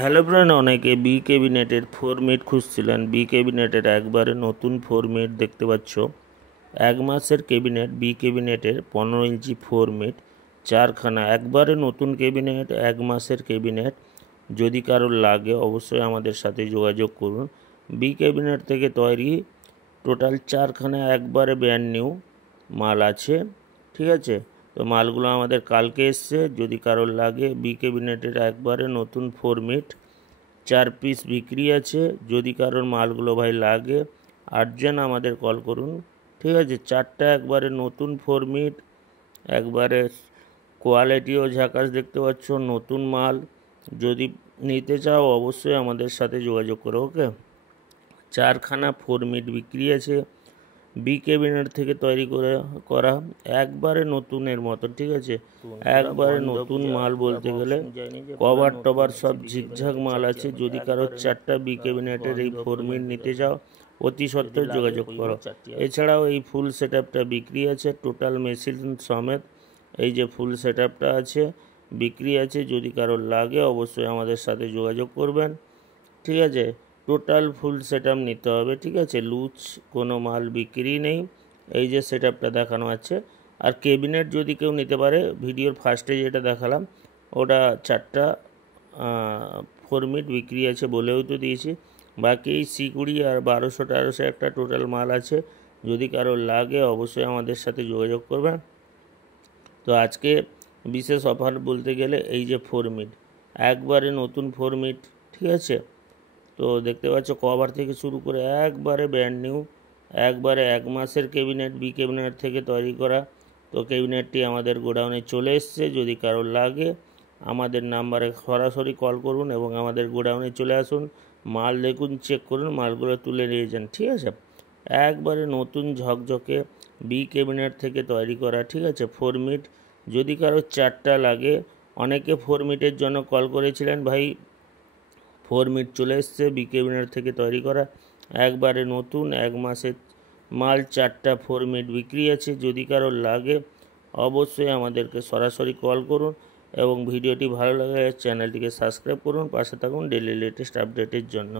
Hello friend, অনেকে B ক্যাবিনেটের format খুঁজছিলেন। B ক্যাবিনেটের একবারে নতুন ফরম্যাট দেখতে পাচ্ছ। 1 মাসের ক্যাবিনেট, বি ক্যাবিনেটের 15 ইঞ্চি ফরম্যাট, 4খানা একবারে নতুন ক্যাবিনেট, 1 মাসের ক্যাবিনেট। যদি কারোর লাগে অবশ্যই আমাদের সাথে যোগাযোগ করুন। বি ক্যাবিনেট থেকে তৈরি টোটাল 4খানা একবারে ব্র্যান্ড নিউ মাল আছে, ঠিক আছে। তো মালগুলো আমাদের কালকে এসছে। যদি কারোর লাগে বি ক্যাবিনেটের একবারে নতুন ফরম্যাট 4 পিস বিক্রি আছে। যদি কারোর মালগুলো ভাই লাগে আর্জেন্ট আমাদের কল করুন, ঠিক আছে। 4টা একবারে নতুন ফরম্যাট, একবারে কোয়ালিটিও ঝাকাস দেখতে পাচ্ছ, নতুন মাল। যদি নিতে চাও অবশ্যই আমাদের সাথে যোগাযোগ করো, ওকে। 4খানা ফরম্যাট বিক্রি আছে, বি ক্যাবিনেট থেকে তৈরি করা একবারে নতুনের মতো, ঠিক আছে। একবারে নতুন মাল বলতে গেলে কভার টভার সব ঝিকঝাক মাল আছে। যদি কারো 4টা বি ক্যাবিনেটের এই ফরম্যাট নিতে চাও অতি সত্ত্বর যোগাযোগ করো। এছাড়াও এই ফুল সেটআপটা বিক্রি আছে, টোটাল মেশিন সমেত। এই যে ফুল সেটআপটা আছে বিক্রি আছে। যদি কারোর লাগে অবশ্যই আমাদের সাথে যোগাযোগ করবেন, ঠিক আছে। টোটাল ফুল সেটআপ নিতে হবে, ঠিক আছে। লুজ কোনো মাল বিক্রি নেই। এই যে সেটআপটা দেখানো আছে। আর ক্যাবিনেট যদি কেউ নিতে পারে, ভিডিওর ফার্স্টে যেটা দেখালাম ওটা 4টা ফরম্যাট বিক্রি আছে বলেও তো দিয়েছি। বাকি এই C20 আর 1200-1300 একটা টোটাল মাল আছে। যদি কারো লাগে অবশ্যই আমাদের সাথে যোগাযোগ করবেন। তো আজকে বিশেষ অফার বলতে গেলে এই যে ফরম্যাট, একবারে নতুন ফরম্যাট, ঠিক আছে। তো দেখতে পাচ্ছ কভার থেকে শুরু করে একবারে ব্র্যান্ড নিউ, একবারে 1 মাসের ক্যাবিনেট, বি ক্যাবিনেট থেকে তৈরি করা। তো ক্যাবিনেটটি আমাদের গোডাউনে চলে এসছে। যদি কারোর লাগে আমাদের নাম্বারে সরাসরি কল করুন এবং আমাদের গোডাউনে চলে আসুন। মাল দেখুন, চেক করুন, মালগুলো তুলে নিয়ে যান, ঠিক আছে। একবারে নতুন ঝকঝকে বি ক্যাবিনেট থেকে তৈরি করা, ঠিক আছে, ফরম্যাট। যদি কারো 4টা লাগে, অনেকে ফরম্যাটের জন্য কল করেছিলেন ভাই। ফরম্যাট চলে এসছে বি ক্যাবিনেট থেকে তৈরি করা, একবারে নতুন 1 মাসের মাল। 4টা ফরম্যাট বিক্রি আছে। যদি কারো লাগে অবশ্যই আমাদেরকে সরাসরি কল করুন এবং ভিডিওটি ভালো লাগে চ্যানেলটিকে সাবস্ক্রাইব করুন, পাশে থাকুন ডেইলি লেটেস্ট আপডেটের জন্য।